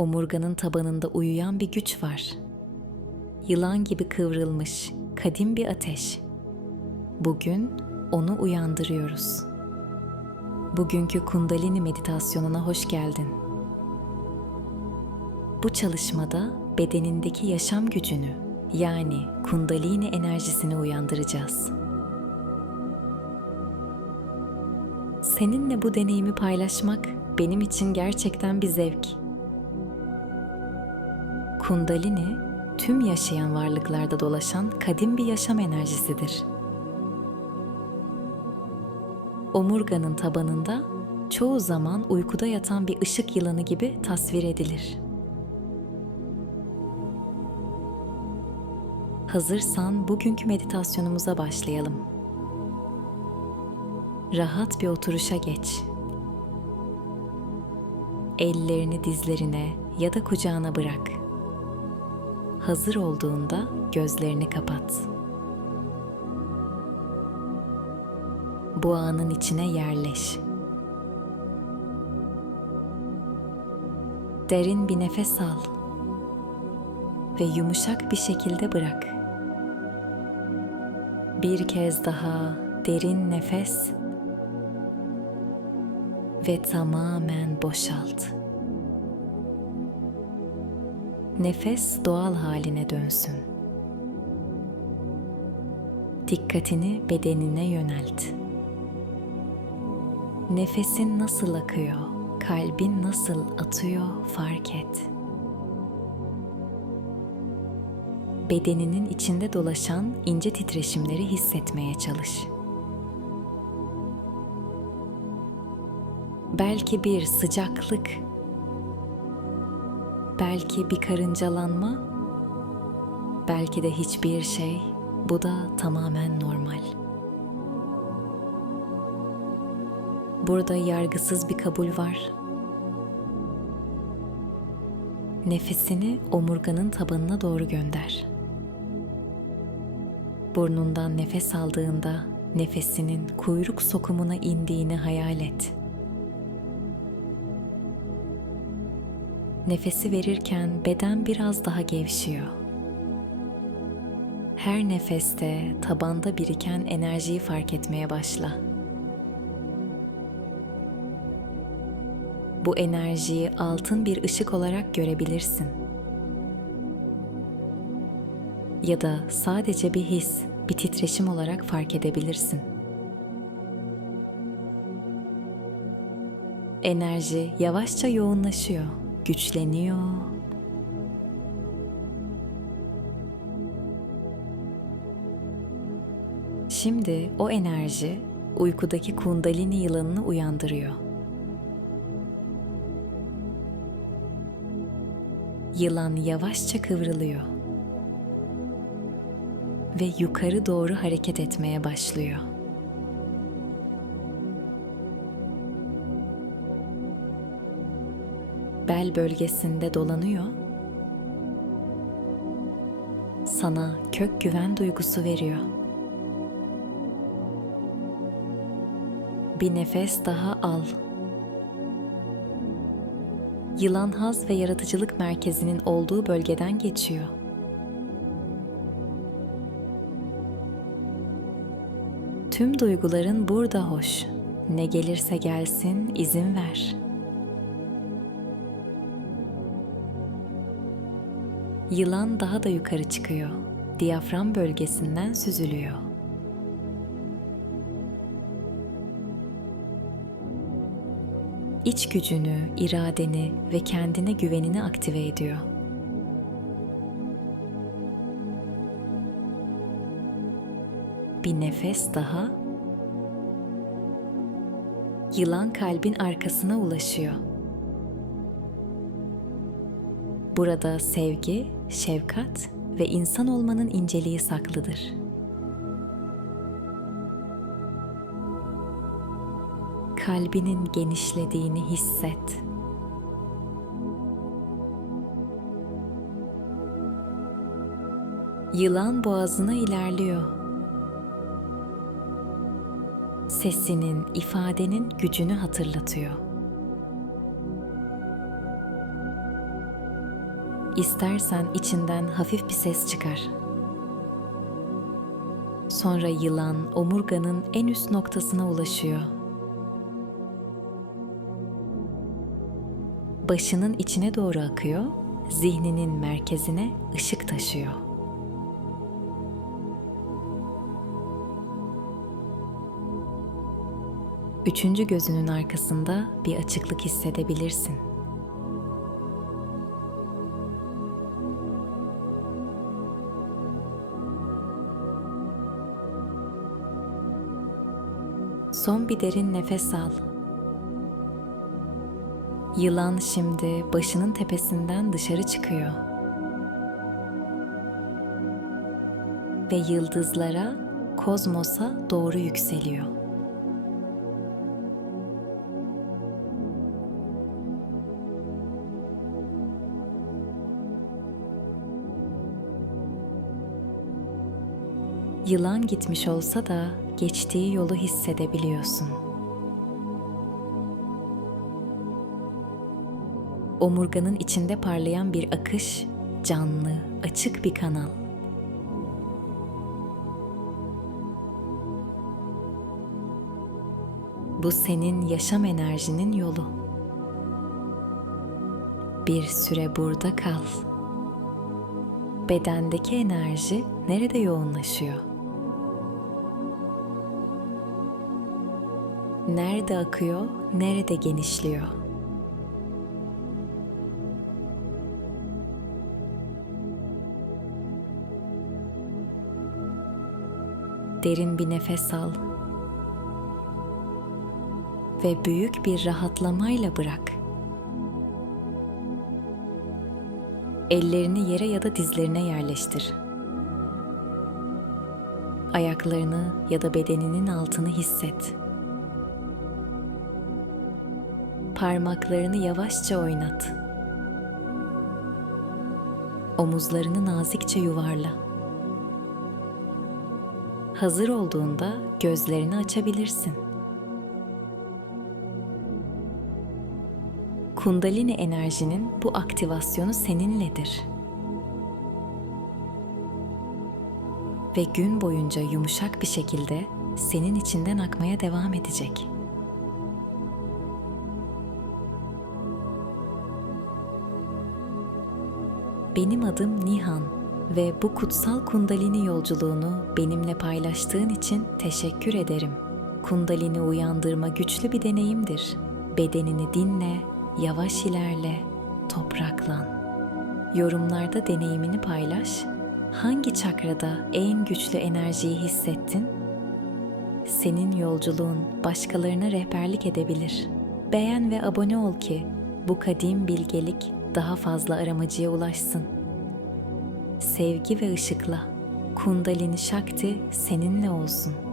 Omurganın tabanında uyuyan bir güç var. Yılan gibi kıvrılmış kadim bir ateş. Bugün onu uyandırıyoruz. Bugünkü Kundalini meditasyonuna hoş geldin. Bu çalışmada bedenindeki yaşam gücünü yani Kundalini enerjisini uyandıracağız. Seninle bu deneyimi paylaşmak benim için gerçekten bir zevk. Kundalini tüm yaşayan varlıklarda dolaşan kadim bir yaşam enerjisidir. Omurganın tabanında çoğu zaman uykuda yatan bir ışık yılanı gibi tasvir edilir. Hazırsan bugünkü meditasyonumuza başlayalım. Rahat bir oturuşa geç. Ellerini dizlerine ya da kucağına bırak. Hazır olduğunda gözlerini kapat. Bu anın içine yerleş. Derin bir nefes al ve yumuşak bir şekilde bırak. Bir kez daha derin nefes ve tamamen boşalt. Nefes doğal haline dönsün. Dikkatini bedenine yönelt. Nefesin nasıl akıyor, kalbin nasıl atıyor fark et. Bedeninin içinde dolaşan ince titreşimleri hissetmeye çalış. Belki bir sıcaklık, belki bir karıncalanma, belki de hiçbir şey. Bu da tamamen normal. Burada yargısız bir kabul var. Nefesini omurganın tabanına doğru gönder. Burnundan nefes aldığında nefesinin kuyruk sokumuna indiğini hayal et. Nefesi verirken beden biraz daha gevşiyor. Her nefeste tabanda biriken enerjiyi fark etmeye başla. Bu enerjiyi altın bir ışık olarak görebilirsin. Ya da sadece bir his, bir titreşim olarak fark edebilirsin. Enerji yavaşça yoğunlaşıyor, güçleniyor. Şimdi o enerji uykudaki kundalini yılanını uyandırıyor. Yılan yavaşça kıvrılıyor ve yukarı doğru hareket etmeye başlıyor. Bel bölgesinde dolanıyor. Sana kök güven duygusu veriyor. Bir nefes daha al. Yılan haz ve yaratıcılık merkezinin olduğu bölgeden geçiyor. Tüm duyguların burada hoş. Ne gelirse gelsin izin ver. Yılan daha da yukarı çıkıyor. Diyafram bölgesinden süzülüyor. İç gücünü, iradeni ve kendine güvenini aktive ediyor. Bir nefes daha. Yılan kalbin arkasına ulaşıyor. Burada sevgi, şefkat ve insan olmanın inceliği saklıdır. Kalbinin genişlediğini hisset. Yılan boğazına ilerliyor. Sesinin, ifadenin gücünü hatırlatıyor. İstersen içinden hafif bir ses çıkar. Sonra yılan omurganın en üst noktasına ulaşıyor. Başının içine doğru akıyor, zihninin merkezine ışık taşıyor. Üçüncü gözünün arkasında bir açıklık hissedebilirsin. Son bir derin nefes al. Yılan şimdi başının tepesinden dışarı çıkıyor. Ve yıldızlara, kozmosa doğru yükseliyor. Yılan gitmiş olsa da geçtiği yolu hissedebiliyorsun. Omurganın içinde parlayan bir akış, canlı, açık bir kanal. Bu senin yaşam enerjinin yolu. Bir süre burada kal. Bedendeki enerji nerede yoğunlaşıyor? Nerede akıyor, nerede genişliyor? Derin bir nefes al ve büyük bir rahatlamayla bırak. Ellerini yere ya da dizlerine yerleştir. Ayaklarını ya da bedeninin altını hisset. Parmaklarını yavaşça oynat. Omuzlarını nazikçe yuvarla. Hazır olduğunda gözlerini açabilirsin. Kundalini enerjinin bu aktivasyonu seninledir. Ve gün boyunca yumuşak bir şekilde senin içinden akmaya devam edecek. Benim adım Nihan ve bu kutsal Kundalini yolculuğunu benimle paylaştığın için teşekkür ederim. Kundalini uyandırma güçlü bir deneyimdir. Bedenini dinle, yavaş ilerle, topraklan. Yorumlarda deneyimini paylaş. Hangi çakrada en güçlü enerjiyi hissettin? Senin yolculuğun başkalarına rehberlik edebilir. Beğen ve abone ol ki bu kadim bilgelik daha fazla aramacıya ulaşsın. Sevgi ve ışıkla Kundalini Shakti seninle olsun.''